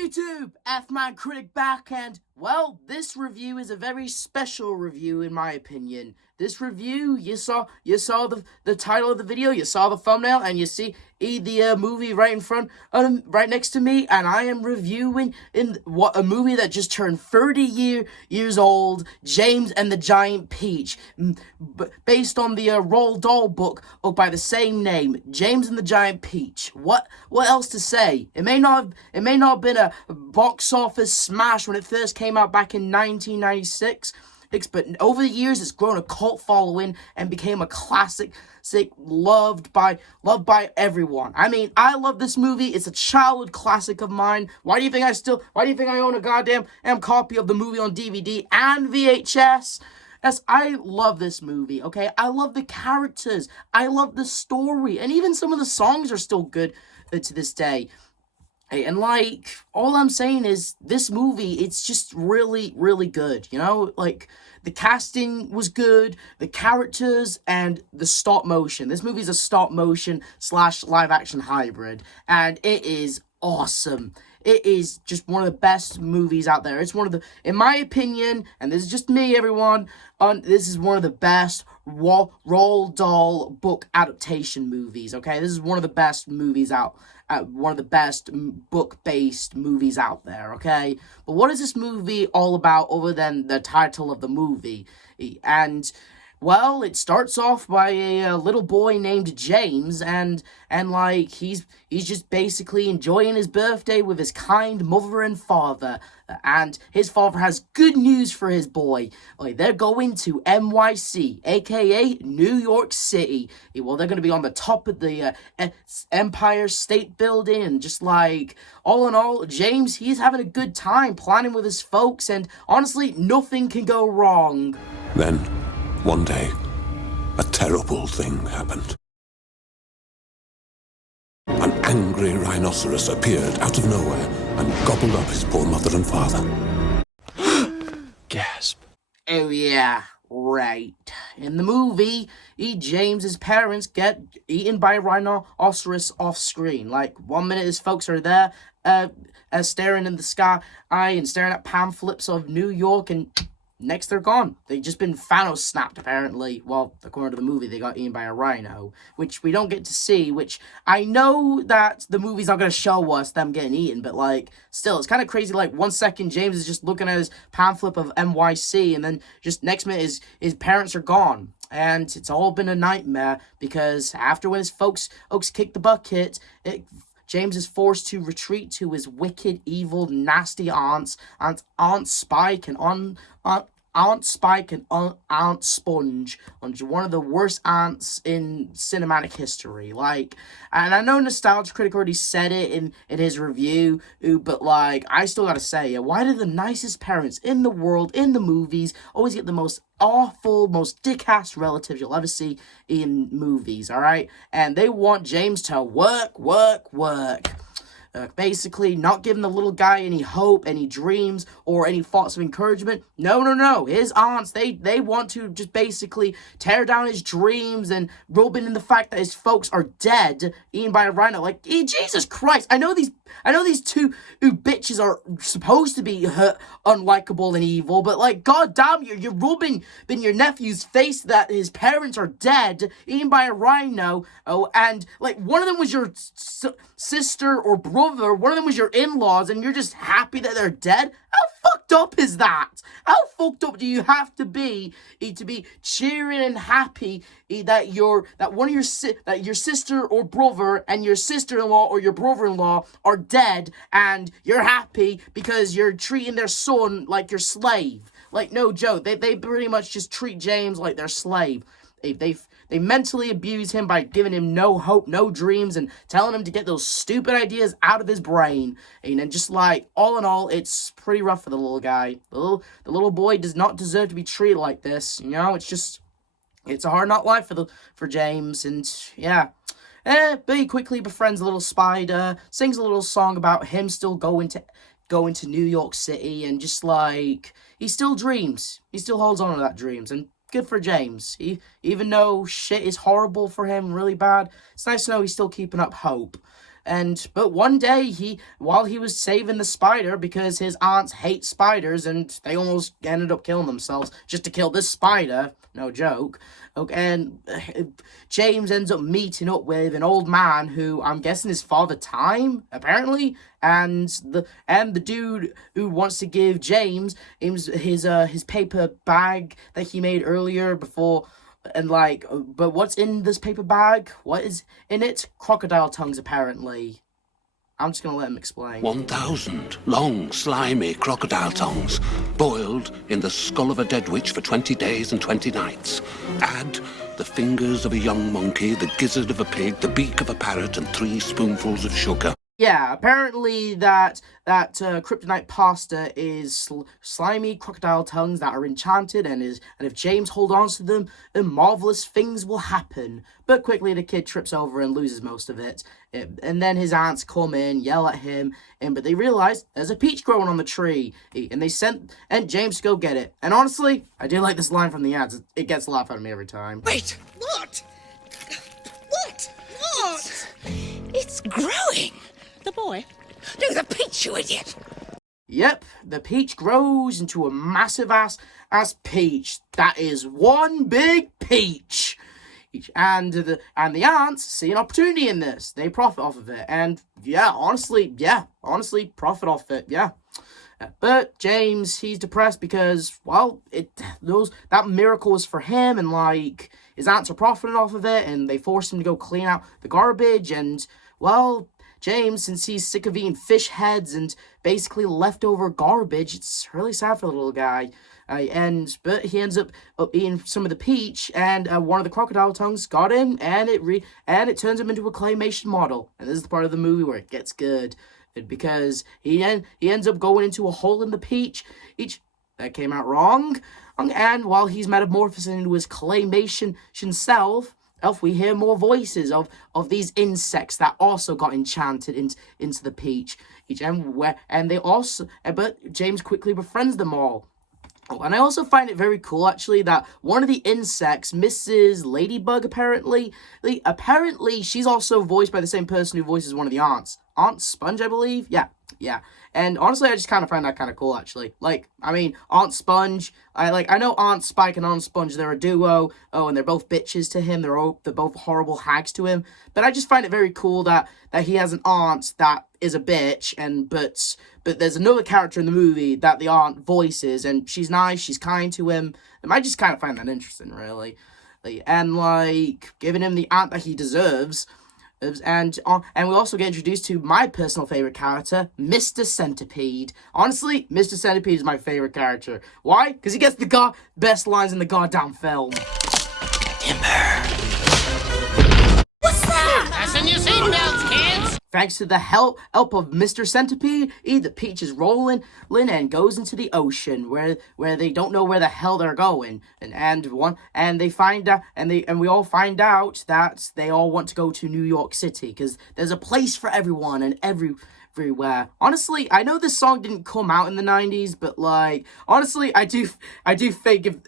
YouTube? F-Man Critic back, and, well, this review is a very special review in my opinion. This review, you saw the title of the video, you saw the thumbnail, and you see the movie right in front, right next to me, and I am reviewing a movie that just turned 30 years old, James and the Giant Peach, based on the Roald Dahl book by the same name, James and the Giant Peach. What else to say? It may not have been a box office smash when it first came out back in 1996. But over the years, it's grown a cult following and became a classic, loved by everyone. I mean, I love this movie. It's a childhood classic of mine. Why do you think I own a goddamn copy of the movie on DVD and VHS? Yes, I love this movie, okay? I love the characters. I love the story. And even some of the songs are still good to this day. And, like, all I'm saying is, this movie, it's just really, really good, you know? Like, the casting was good, the characters, and the stop motion. This movie's a stop motion / live action hybrid, and it is awesome. It is just one of the best movies out there. It's one of the, in my opinion, and this is just me, everyone, this is one of the best Roald Dahl book adaptation movies, okay? This is one of the best movies out. One of the best book-based movies out there, okay? But what is this movie all about other than the title of the movie? And, well, it starts off by a little boy named James, and like, he's just basically enjoying his birthday with his kind mother and father, and his father has good news for his boy. Like, they're going to NYC, aka New York City. Well, they're going to be on the top of the Empire State Building, and just like, all in all, James, he's having a good time planning with his folks, and honestly, nothing can go wrong. Then, one day, a terrible thing happened. An angry rhinoceros appeared out of nowhere and gobbled up his poor mother and father. Gasp. Oh yeah, right. In the movie, James's parents get eaten by a rhinoceros off screen. Like, 1 minute his folks are there, staring in the sky and staring at pamphlets of New York, and next they're gone. They've just been Thanos snapped, apparently. Well, according to the movie, they got eaten by a rhino, which we don't get to see, which I know that the movie's not going to show us them getting eaten, but, like, still, it's kind of crazy. Like, 1 second, James is just looking at his pamphlet of NYC, and then just next minute, his parents are gone. And it's all been a nightmare, because after when his folks kick the bucket, James is forced to retreat to his wicked, evil, nasty aunts, Aunt Spike and Aunt Sponge, one of the worst aunts in cinematic history. Like, and I know Nostalgia Critic already said it in his review, but, like, I still gotta say, why do the nicest parents in the world, in the movies, always get the most awful, most dick-ass relatives you'll ever see in movies, alright? And they want James to work. Basically not giving the little guy any hope, any dreams, or any thoughts of encouragement. No. His aunts, they want to just basically tear down his dreams and rub in the fact that his folks are dead, eaten by a rhino. Like, Jesus Christ, I know these two bitches are supposed to be unlikable and evil, but, like, goddamn, you're rubbing in your nephew's face that his parents are dead, eaten by a rhino. Oh, and, like, one of them was your sister or brother, one of them was your in-laws, and you're just happy that they're dead? How fucked up is that? How fucked up do you have to be cheering and happy that your sister or brother and your sister-in-law or your brother-in-law are dead, and you're happy because you're treating their son like your slave? Like, no joke, they pretty much just treat James like their slave. They mentally abuse him by giving him no hope, no dreams, and telling him to get those stupid ideas out of his brain. And just, like, all in all, it's pretty rough for the little guy. The little boy does not deserve to be treated like this. You know, it's a hard knock life for James. And yeah. But he quickly befriends a little spider, sings a little song about him still going to New York City, and just, like, he still dreams. He still holds on to that dreams, and good for James. Even though shit is horrible for him, really bad, it's nice to know he's still keeping up hope. But one day, while he was saving the spider, because his aunts hate spiders and they almost ended up killing themselves just to kill this spider, no joke. Okay, and James ends up meeting up with an old man who I'm guessing is Father Time, apparently, and the dude who wants to give James his paper bag that he made earlier before. And but what's in this paper bag? What is in it? Crocodile tongues, apparently. I'm just gonna let him explain. 1,000 long, slimy crocodile tongues, boiled in the skull of a dead witch for 20 days and 20 nights. Add the fingers of a young monkey, the gizzard of a pig, the beak of a parrot, and 3 spoonfuls of sugar. Yeah, apparently that kryptonite pasta is slimy crocodile tongues that are enchanted, and if James holds on to them, then marvelous things will happen. But quickly the kid trips over and loses most of it. And then his aunts come in, yell at him, but they realize there's a peach growing on the tree, and they sent James to go get it. And honestly, I do like this line from the ads. It gets a laugh out of me every time. Wait, what? What? It's growing. The boy? No, the peach, you idiot! Yep, the peach grows into a massive ass peach. That is one big peach. And the aunts see an opportunity in this. They profit off of it. And honestly, profit off it, yeah. But James, he's depressed because, well, that miracle was for him, and his aunts are profiting off of it, and they forced him to go clean out the garbage, and, well, James, since he's sick of eating fish heads and basically leftover garbage, it's really sad for the little guy. But he ends up eating some of the peach, and one of the crocodile tongues got him, and it turns him into a claymation model. And this is the part of the movie where it gets good, because he ends up going into a hole in the peach. That came out wrong. And while he's metamorphosing into his claymation self, we hear more voices of these insects that also got enchanted into the peach. But James quickly befriends them all. Oh, and I also find it very cool, actually, that one of the insects, Mrs. Ladybug, apparently she's also voiced by the same person who voices one of the aunts. Aunt Sponge, I believe? Yeah. And honestly, I just kind of find that kind of cool, actually. Aunt Sponge, I know Aunt Spike and Aunt Sponge, they're a duo. Oh, and they're both bitches to him. They're both horrible hags to him. But I just find it very cool that he has an aunt that is a bitch, but there's another character in the movie that the aunt voices, and she's nice, she's kind to him. And I just kind of find that interesting, really. And, giving him the aunt that he deserves. And we also get introduced to my personal favorite character, Mr. Centipede. Honestly, Mr. Centipede is my favorite character. Why? Because he gets the best lines in the goddamn film. Timber. What's that? Fasten your seatbelts, kids! Thanks to the help of Mr. Centipede, the peach is rolling and goes into the ocean where they don't know where the hell they're going, and we all find out that they all want to go to New York City because there's a place for everyone and everywhere. Honestly, I know this song didn't come out in the 90s, but honestly, I do think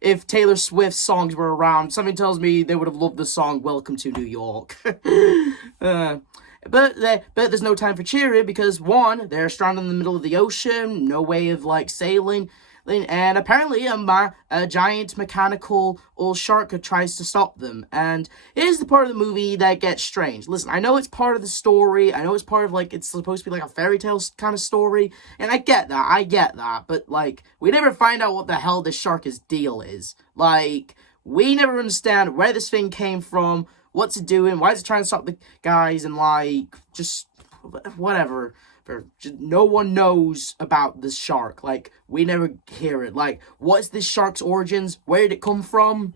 if Taylor Swift's songs were around, something tells me they would have loved the song Welcome to New York. But there's no time for cheering because, one, they're stranded in the middle of the ocean, no way of sailing, and apparently a giant mechanical shark tries to stop them. And it is the part of the movie that gets strange. Listen, I know it's part of the story, I know it's part of it's supposed to be a fairy tale kind of story, and I get that, but we never find out what the hell this shark's deal is. We never understand where this thing came from, what's it doing, why is it trying to stop the guys, and just whatever. No one knows about this shark. We never hear it. What's this shark's origins? Where did it come from?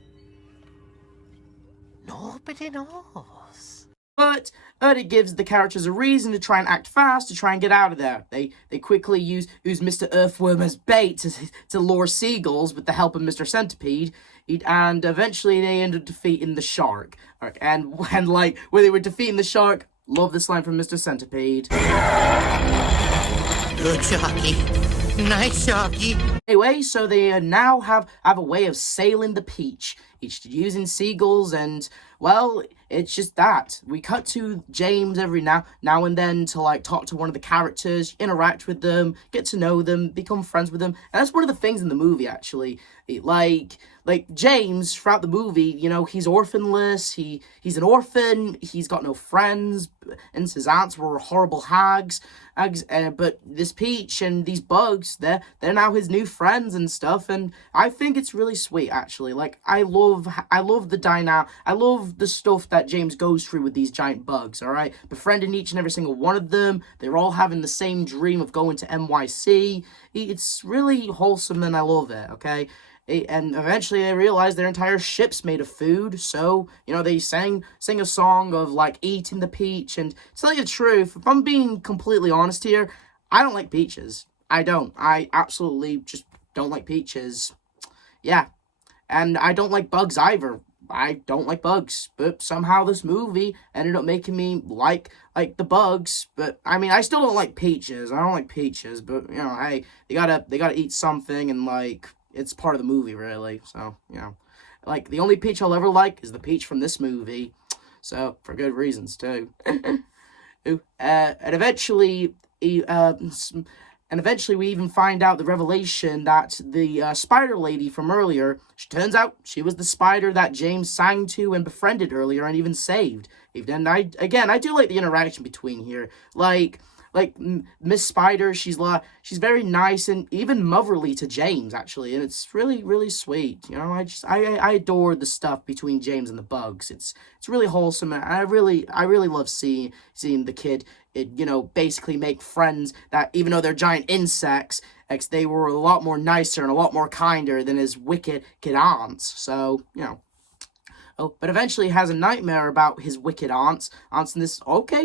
Nobody knows. But it gives the characters a reason to try and act fast, to try and get out of there. They quickly use Mr. Earthworm as bait to lure seagulls with the help of Mr. Centipede, and eventually they end up defeating the shark. And when they were defeating the shark, love this line from Mr. Centipede. Good Sharky. Nice Sharky. Anyway, so they now have a way of sailing the peach, each using seagulls, and Well, it's just that. We cut to James every now and then to, like, talk to one of the characters, interact with them, get to know them, become friends with them. And that's one of the things in the movie, actually. Like James, throughout the movie, you know, he's orphanless, he's an orphan, he's got no friends, and his aunts were horrible hags, but this Peach and these bugs, they're now his new friends and stuff, and I think it's really sweet, actually. Like, I love the stuff that James goes through with these giant bugs, alright? Befriending each and every single one of them, they're all having the same dream of going to NYC. It's really wholesome, and I love it, okay? And eventually they realized their entire ship's made of food, so, you know, they sing a song of, like, eating the peach, and to tell you the truth, if I'm being completely honest here, I don't like peaches. I don't. I absolutely just don't like peaches. Yeah. And I don't like bugs either. I don't like bugs, but somehow this movie ended up making me like the bugs. But I mean, I still don't like peaches. I don't like peaches, but you know, hey, they gotta eat something, and like it's part of the movie, really. So you know, like the only peach I'll ever like is the peach from this movie. So for good reasons too. And eventually, we even find out the revelation that the spider lady from earlier, turns out she was the spider that James sang to and befriended earlier and even saved. And I do like the interaction between here. Like Miss Spider, she's very nice and even motherly to James, actually, and it's really, really sweet. You know, I adore the stuff between James and the bugs. It's really wholesome, and I really love seeing the kid, you know, basically make friends that, even though they're giant insects, they were a lot more nicer and a lot more kinder than his wicked aunts. So, you know. Oh, but eventually has a nightmare about his wicked aunts in this,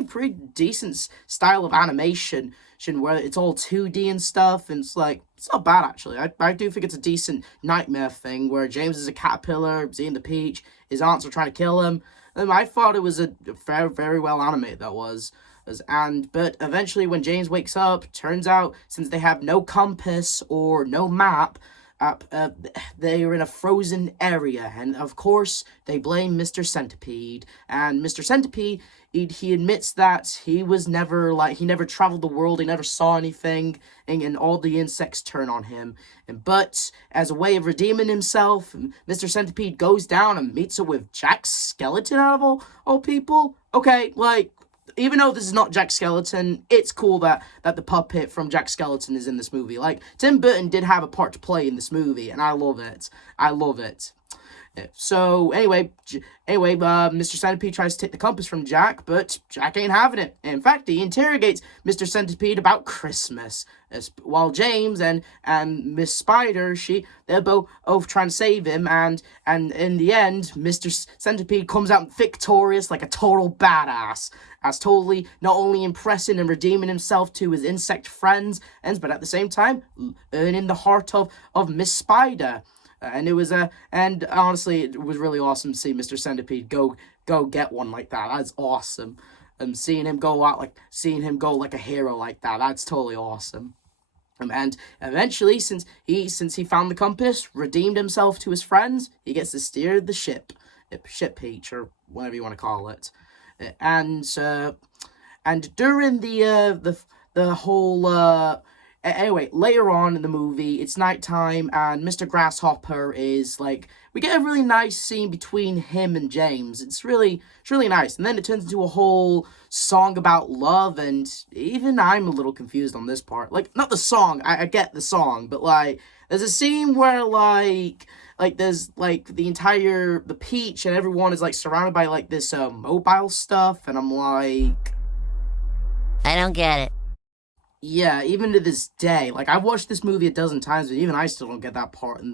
pretty decent style of animation, where it's all 2D and stuff, and it's like, it's not bad, actually. I do think it's a decent nightmare thing, where James is a caterpillar, eating the peach, his aunts are trying to kill him. I thought it was a very, very well animated, that was. But eventually when James wakes up, turns out, since they have no compass or no map, they are in a frozen area, and of course they blame Mr. Centipede. And Mr. Centipede, he admits that he never traveled the world, he never saw anything, and all the insects turn on him. But as a way of redeeming himself, Mr. Centipede goes down and meets up with Jack Skeleton, out of all people. Okay, like, even though this is not Jack Skeleton, it's cool that the puppet from Jack Skeleton is in this movie. Like, Tim Burton did have a part to play in this movie, and I love it. I love it. So, anyway, Mr. Centipede tries to take the compass from Jack, but Jack ain't having it. In fact, he interrogates Mr. Centipede about Christmas, while James and Miss Spider, they're both trying to save him, and in the end, Mr. Centipede comes out victorious like a total badass, as totally not only impressing and redeeming himself to his insect friends, but at the same time, earning the heart of Miss Spider. And honestly, it was really awesome to see Mr. Centipede go get one like that. That's awesome. And seeing him go like a hero like that, that's totally awesome. And eventually, since he found the compass, redeemed himself to his friends, he gets to steer the ship Peach, or whatever you want to call it. And during the whole anyway, later on in the movie, it's nighttime, and Mr. Grasshopper is, like, we get a really nice scene between him and James. It's really nice. And then it turns into a whole song about love, and even I'm a little confused on this part. Like, not the song, I get the song, but, like, there's a scene where, like there's, like, the Peach and everyone is, like, surrounded by, like, this, mobile stuff, and I'm like, I don't get it. yeah, even to this day, like, I've watched this movie a dozen times, but even I still don't get that part in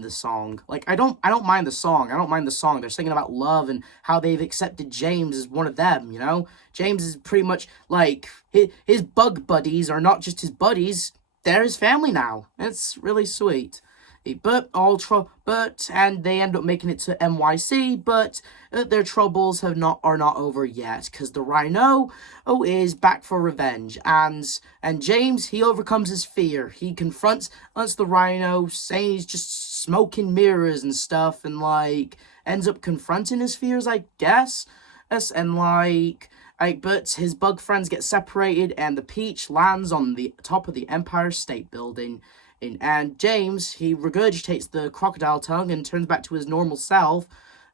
the song. Like, I don't mind the song. I don't mind the song. They're singing about love and how they've accepted James as one of them, you know? James is pretty much, like, his bug buddies are not just his buddies, they're his family now. It's really sweet. And they end up making it to NYC, but their troubles are not over yet, because the Rhino is back for revenge, and James, he overcomes his fear. He confronts the Rhino, saying he's just smoking mirrors and stuff, and like, ends up confronting his fears, I guess. And but his bug friends get separated, and the Peach lands on the top of the Empire State Building. And James, he regurgitates the crocodile tongue and turns back to his normal self.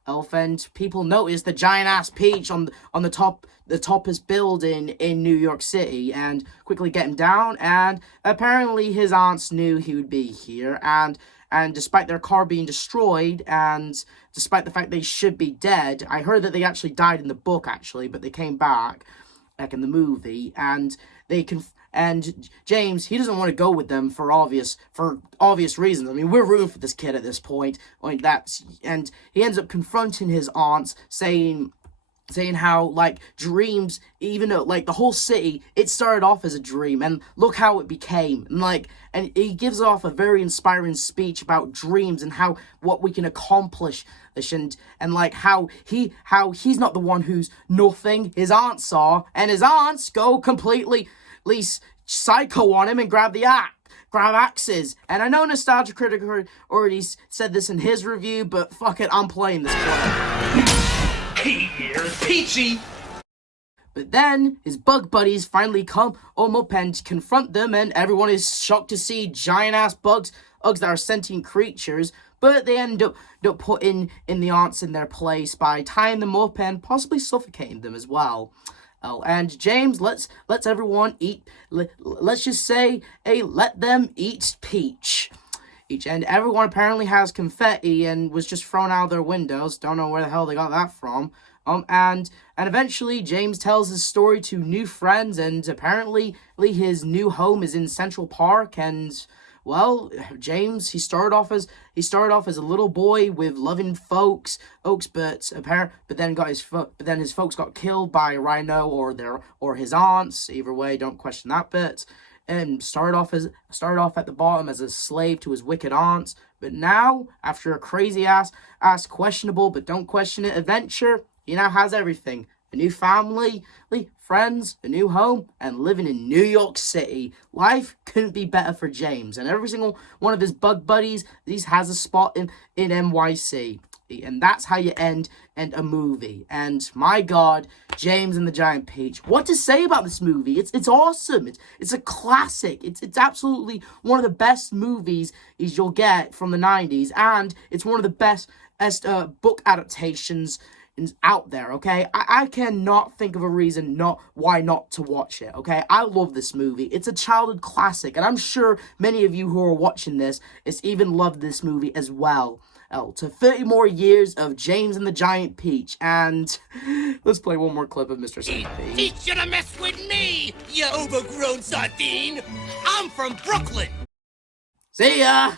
And people notice the giant-ass Peach on the topest building in New York City and quickly get him down. And apparently his aunts knew he would be here. And despite their car being destroyed, and despite the fact they should be dead, I heard that they actually died in the book, actually, but they came back, like in the movie, and and James, he doesn't want to go with them for obvious reasons. I mean, we're rooting for this kid at this point. And he ends up confronting his aunts, saying how, like, dreams, even though, like, the whole city, it started off as a dream, and look how it became. And he gives off a very inspiring speech about dreams and what we can accomplish, and like how he's not the one who's nothing. His aunts are, and his aunts go completely psycho on him and grab axes. And I know Nostalgia Critic already said this in his review, but fuck it, I'm playing this play. Here, Peachy! But then his bug buddies finally come up and confront them, and everyone is shocked to see giant-ass bugs that are sentient creatures, but they end up putting the aunts in their place by tying them up and possibly suffocating them as well. Oh, and James lets everyone eat, let's just say, let them eat Peach. And everyone apparently has confetti and was just thrown out of their windows. Don't know where the hell they got that from. And eventually James tells his story to new friends, and apparently his new home is in Central Park. And well, James, he started off as a little boy with loving folks, but then his folks got killed by a rhino or his aunts. Either way, don't question that bit. And started off at the bottom as a slave to his wicked aunts. But now, after a crazy ass questionable but don't question it adventure, he now has everything. A new family, friends, a new home, and living in New York City. Life couldn't be better for James. And every single one of his bug buddies, has a spot in NYC. And that's how you end a movie. And my God, James and the Giant Peach. What to say about this movie? It's awesome. It's a classic. It's absolutely one of the best movies you'll get from the 90s. And it's one of the best book adaptations out there, okay? I cannot think of a reason why not to watch it, okay? I love this movie. It's a childhood classic, and I'm sure many of you who are watching this even loved this movie as well. To 30 more years of James and the Giant Peach, and let's play one more clip of Mr. Centipede. Teach you to mess with me, you overgrown sardine! I'm from Brooklyn! See ya!